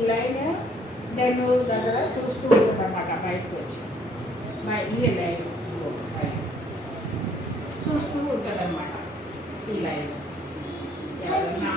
ఈ లైన్ నేను దగ్గర చూస్తూ ఉంటుంది అన్నమాట. బయటకు వచ్చి ఈ లైన్ చూస్తూ ఉంటుంది అన్నమాట. ఈ లైన్ ఎవరన్నా